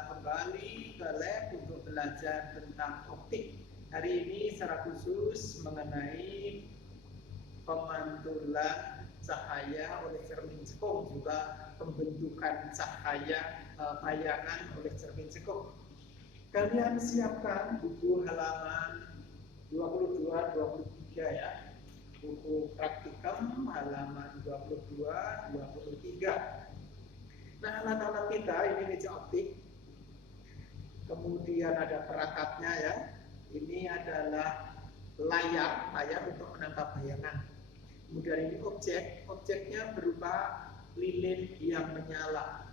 kita kembali ke lab untuk belajar tentang optik. Hari ini secara khusus mengenai pemantulan cahaya oleh cermin cekung, juga pembentukan cahaya bayangan oleh cermin cekung. Kalian siapkan buku halaman 22-23 ya. Buku praktikum halaman 22-23. Nah, alat-alat kita ini meja optik, kemudian ada perangkatnya ya. Ini adalah layar untuk menangkap bayangan. Kemudian ini objeknya berupa lilin yang menyala.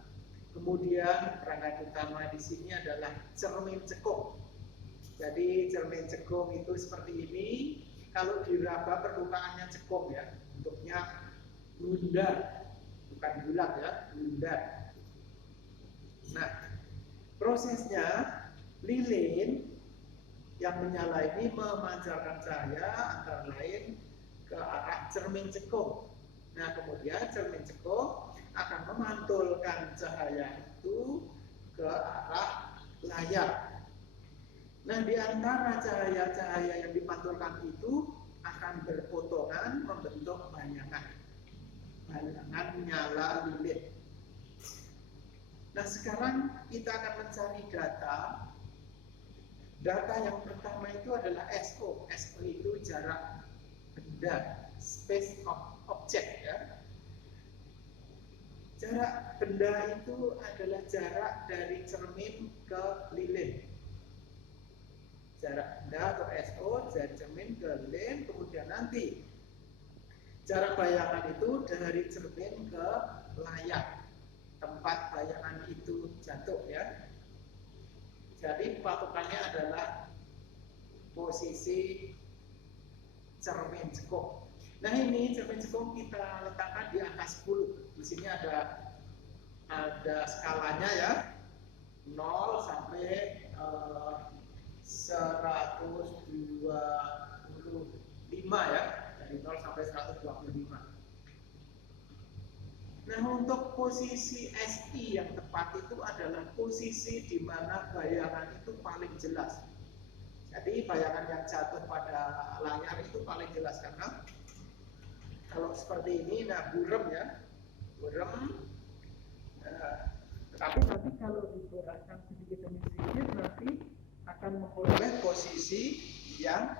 Kemudian perangkat utama di sini adalah cermin cekung. Jadi cermin cekung itu seperti ini. Kalau diraba permukaannya cekung ya, bentuknya bundar. Bukan bulat ya, bundar. Nah, prosesnya lilin yang menyala ini memancarkan cahaya antara lain ke arah cermin cekung. Nah, kemudian cermin cekung akan memantulkan cahaya itu ke arah layar. Nah, di antara cahaya-cahaya yang dipantulkan itu akan berpotongan membentuk bayangan nyala lilin. Nah, sekarang kita akan mencari data. Data yang pertama itu adalah SO. SO itu jarak benda, space of object ya. Jarak benda itu adalah jarak dari cermin ke lilin. Jarak benda atau SO dari cermin ke lilin, kemudian nanti jarak bayangan itu dari cermin ke layar, tempat bayangan itu jatuh ya. Jadi patokannya adalah posisi cermin cekung. Nah, ini cermin cekung kita letakkan di angka 10. Di sini ada skalanya ya, 0 sampai 125 ya. Dari 0 sampai 125. Nah, untuk posisi SI yang tepat itu adalah posisi di mana bayangan itu paling jelas. Jadi bayangan yang jatuh pada layar itu paling jelas, karena kalau seperti ini, nah burem ya, burem. Tetapi nanti kalau digerakkan sedikit demi sedikit nanti akan memperoleh posisi yang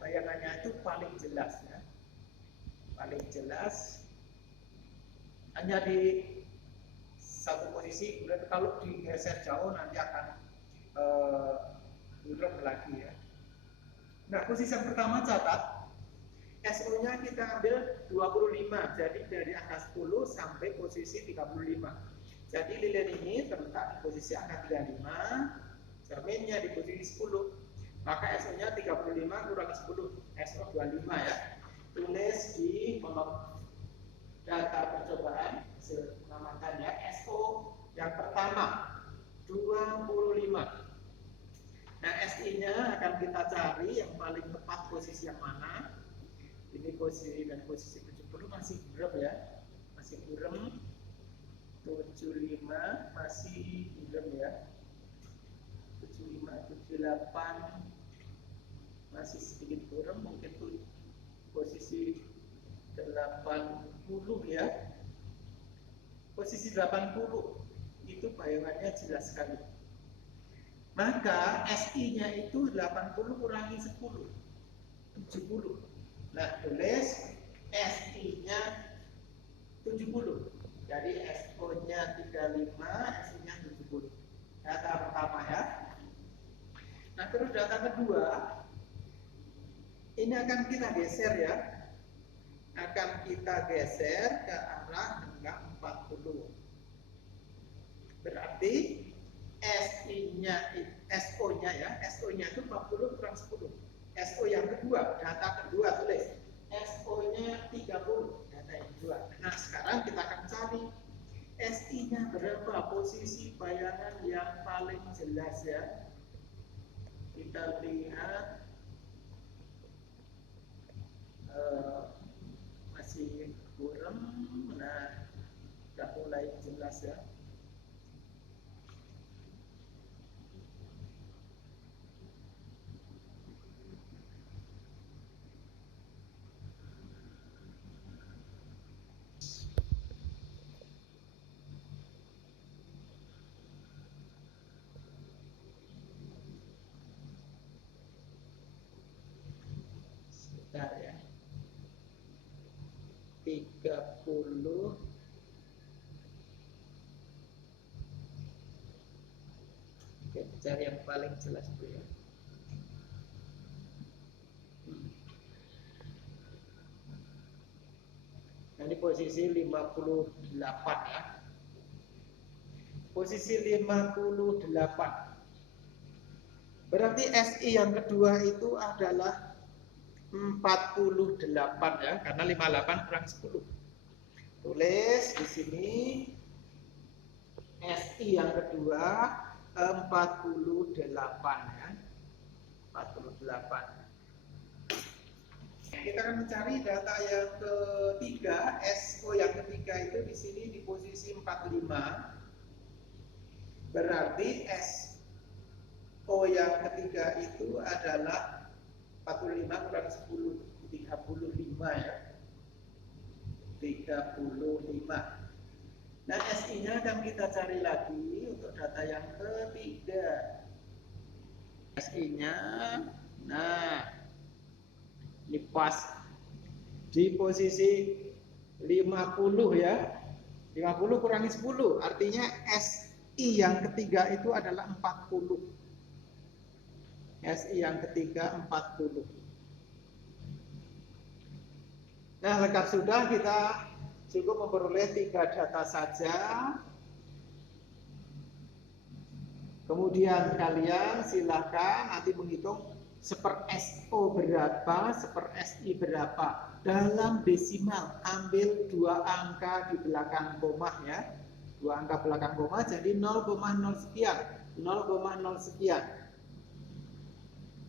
bayangannya itu paling jelas ya. Paling jelas hanya di satu posisi, kemudian kalau digeser jauh nanti akan buram lagi ya. Nah, posisi yang pertama catat SO nya kita ambil 25, jadi dari angka 10 sampai posisi 35. Jadi lilin ini terletak di posisi angka 35, cerminnya di posisi 10, maka SO nya 35 kurangi 10, SO 25 ya. Tulis di kolom data percobaan pengamatan ya. SO yang pertama 25. Nah, SI-nya akan kita cari yang paling tepat posisi yang mana. Ini posisi dan posisi 70 masih burem ya. Masih burem. 75 masih burem ya. 75, 78 masih sedikit burem, mungkin tuh posisi 80 ya. Posisi 80 itu bayangannya jelas sekali. Maka SI-nya itu 80 kurangi 10, 70. Nah, tulis SI-nya 70. Jadi SO-nya 35, SI-nya 70. Data pertama ya. Nah, terus data kedua, ini akan kita geser ya. Akan kita geser ke arah angka 40. Berarti SO-nya ya, SO-nya itu 40 kurang 10. SO yang kedua, data kedua tulis SO-nya 30, data yang kedua. Nah, sekarang kita akan cari SI-nya berapa, posisi bayangan yang paling jelas ya. Kita lihat masih burem. Nah, sudah mulai jelas ya. cari yang paling jelas dulu ya. Nah, ini posisi 58 ya. Posisi 58. Berarti SI yang kedua itu adalah 48 ya, karena 58 kurang 10. Tulis di sini SI yang kedua 48 ya. 48. Kita akan mencari data yang ketiga, SO yang ketiga itu di sini di posisi 45. Berarti SO yang ketiga itu adalah 45 kurang 10, 35 ya. 35. Nah, SI-nya akan kita cari lagi untuk data yang ketiga. SI-nya, nah, ini pas di posisi 50 ya. 50 kurangi 10, artinya SI yang ketiga itu adalah 40. SI yang ketiga 40. Nah, lengkap sudah, kita cukup memperoleh 3 data saja. Kemudian kalian silakan nanti menghitung seper SO berapa, seper SI berapa. Dalam desimal, ambil 2 angka di belakang koma ya. 2 angka belakang koma, jadi 0,0 sekian. 0,0 sekian.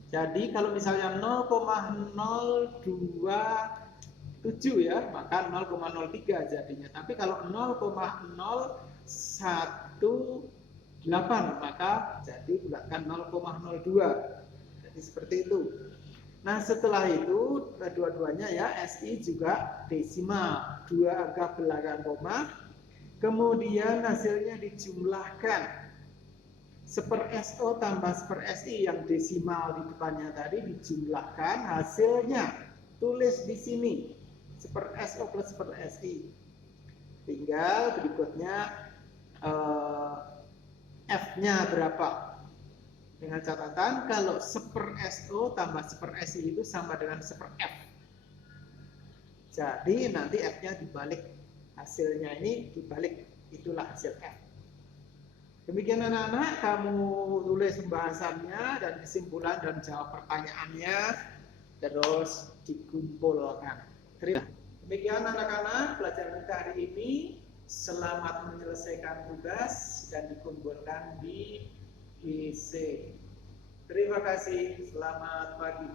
Jadi kalau misalnya 0,027 ya, maka 0,03 jadinya. Tapi kalau 0,018 maka jadi bulatkan 0,02. Jadi seperti itu. Nah, setelah itu dua-duanya ya, SI juga desimal, 2 angka belakang koma. Kemudian hasilnya dijumlahkan. Seper SO tambah seper SI yang desimal di depannya tadi dijumlahkan, hasilnya tulis di sini seper SO plus seper SI. Tinggal berikutnya F-nya berapa? Dengan catatan kalau seper SO tambah seper SI itu sama dengan seper F. Jadi nanti F-nya dibalik, hasilnya ini dibalik, itulah hasil F. Demikian anak-anak, kamu tulis pembahasannya dan kesimpulan dan jawab pertanyaannya, terus dikumpulkan. Demikian anak-anak, pelajaran kita hari ini. Selamat menyelesaikan tugas dan dikumpulkan di IC. Terima kasih, selamat pagi.